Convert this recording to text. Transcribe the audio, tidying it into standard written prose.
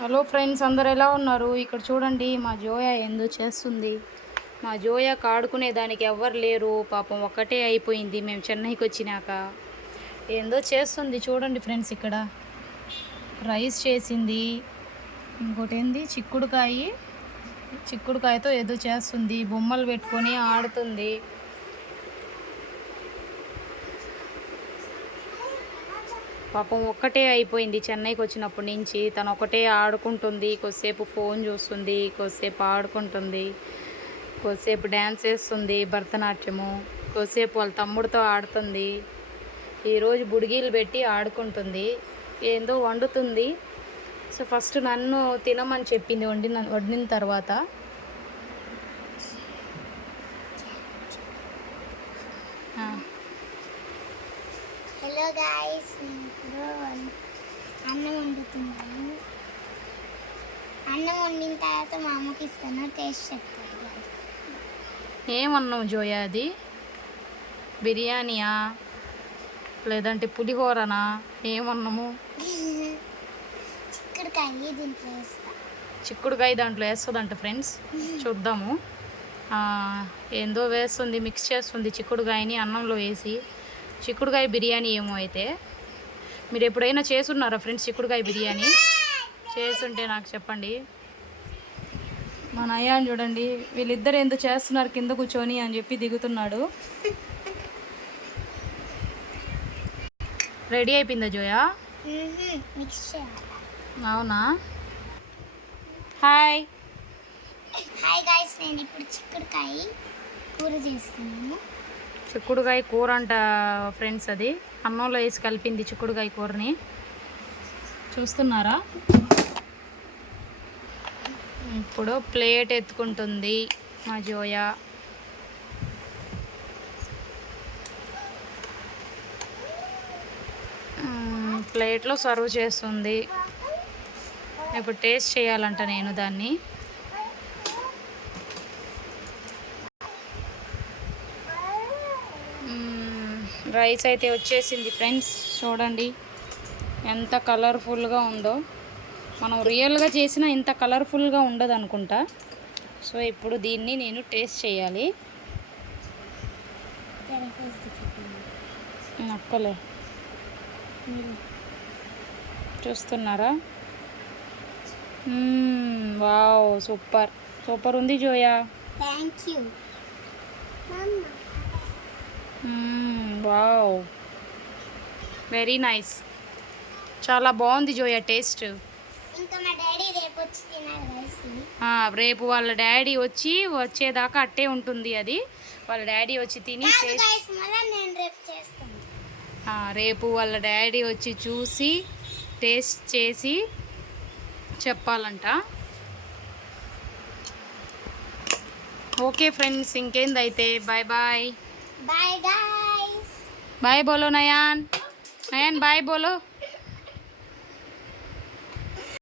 Hello friends, అందరు ఎలా ఉన్నారు? ఇక్కడ చూడండి, మా జోయా ఏందో చేస్తుంది. మా జోయాకు ఆడుకునే దానికి ఎవ్వరు లేరు. పాపం ఒక్కటే అయిపోయింది. మేము చెన్నైకి వచ్చినాక ఏందో చేస్తుంది చూడండి ఫ్రెండ్స్. ఇక్కడ రైస్ చేసింది, ఇంకోటి ఏంది చిక్కుడుకాయతో ఏదో చేస్తుంది. బొమ్మలు పెట్టుకొని ఆడుతుంది. పాపం ఒక్కటే అయిపోయింది. చెన్నైకి వచ్చినప్పటి నుంచి తను ఒకటే ఆడుకుంటుంది. కొద్దిసేపు ఫోన్ చూస్తుంది, కొద్దిసేపు ఆడుకుంటుంది, కొద్దిసేపు డ్యాన్స్ వేస్తుంది, భరతనాట్యము, కొద్దిసేపు వాళ్ళ తమ్ముడితో ఆడుతుంది. ఈరోజు బుడిగీలు పెట్టి ఆడుకుంటుంది, ఏందో వండుతుంది. సో ఫస్ట్ నన్ను తినమని చెప్పింది వండిన తర్వాత. హలో గాయస్, నేను ఇప్పుడు అన్నం వండుతున్నాను. అన్నం వండిన తర్వాత మా అమ్మకి ఇస్తాను, టేస్ట్ చెప్తాను. ఏమన్నావు జోయా? అది బిర్యానీయా లేదంటే పులిహోరనా? ఏమన్నాము? చిక్కుడుకాయ దీంట్లో వేస్తా. చిక్కుడుకాయ దాంట్లో వేస్తుందంట ఫ్రెండ్స్. చూద్దాము. ఏందో వేస్తుంది, మిక్స్ చేస్తుంది చిక్కుడుకాయని అన్నంలో వేసి. చిక్కుడుకాయ బిర్యానీ ఏమో. అయితే మీరు ఎప్పుడైనా చేసున్నారా ఫ్రెండ్స్ చిక్కుడుకాయ బిర్యానీ? చేసుంటే నాకు చెప్పండి. మా నయాన్ని చూడండి, వీళ్ళిద్దరు ఎందుకు చేస్తున్నారు కింద కూర్చొని అని చెప్పి దిగుతున్నాడు. రెడీ అయిపోయిందా జోయా? మిక్స్ చేయాలి. అవునా? హాయ్ హాయ్ గాయస్, నేను ఇప్పుడు చిక్కుడుకాయ కూర చేస్తున్నాను. చిక్కుడుకాయ కూర అంట ఫ్రెండ్స్. అది అన్నంలో వేసి కలిపింది చిక్కుడుకాయ కూరని. చూస్తున్నారా? ఇప్పుడు ప్లేట్ ఎత్తుకుంటుంది మా జోయా. ప్లేట్లో సర్వ్ చేస్తుంది. ఇప్పుడు టేస్ట్ చేయాలంట నేను దాన్ని. రైస్ అయితే వచ్చేసింది ఫ్రెండ్స్. చూడండి ఎంత కలర్ఫుల్గా ఉందో. మనం రియల్గా చేసినా ఇంత కలర్ఫుల్గా ఉండదు అనుకుంటా. సో ఇప్పుడు దీన్ని నేను టేస్ట్ చేయాలి. నక్కలే చూస్తున్నారా? వావ్, సూపర్ సూపర్ ఉంది Zoya. Thank you. Wow, very nice. చాలా బాగుంది జోయా టేస్ట్. ఇంకా మా డాడీ రేపు వచ్చి తినాలి. రేపు వాళ్ళ డాడీ వచ్చేదాకా అట్టే ఉంటుంది అది. వాళ్ళ డాడీ వచ్చి తిని రేపు వాళ్ళ డాడీ వచ్చి చూసి టేస్ట్ చేసి చెప్పాలంట. ఓకే ఫ్రెండ్స్, ఇంకేందైతే bye bye. Bye guys. Bye బోలో నయాన్. నయాన్ బాయ్ బోలో.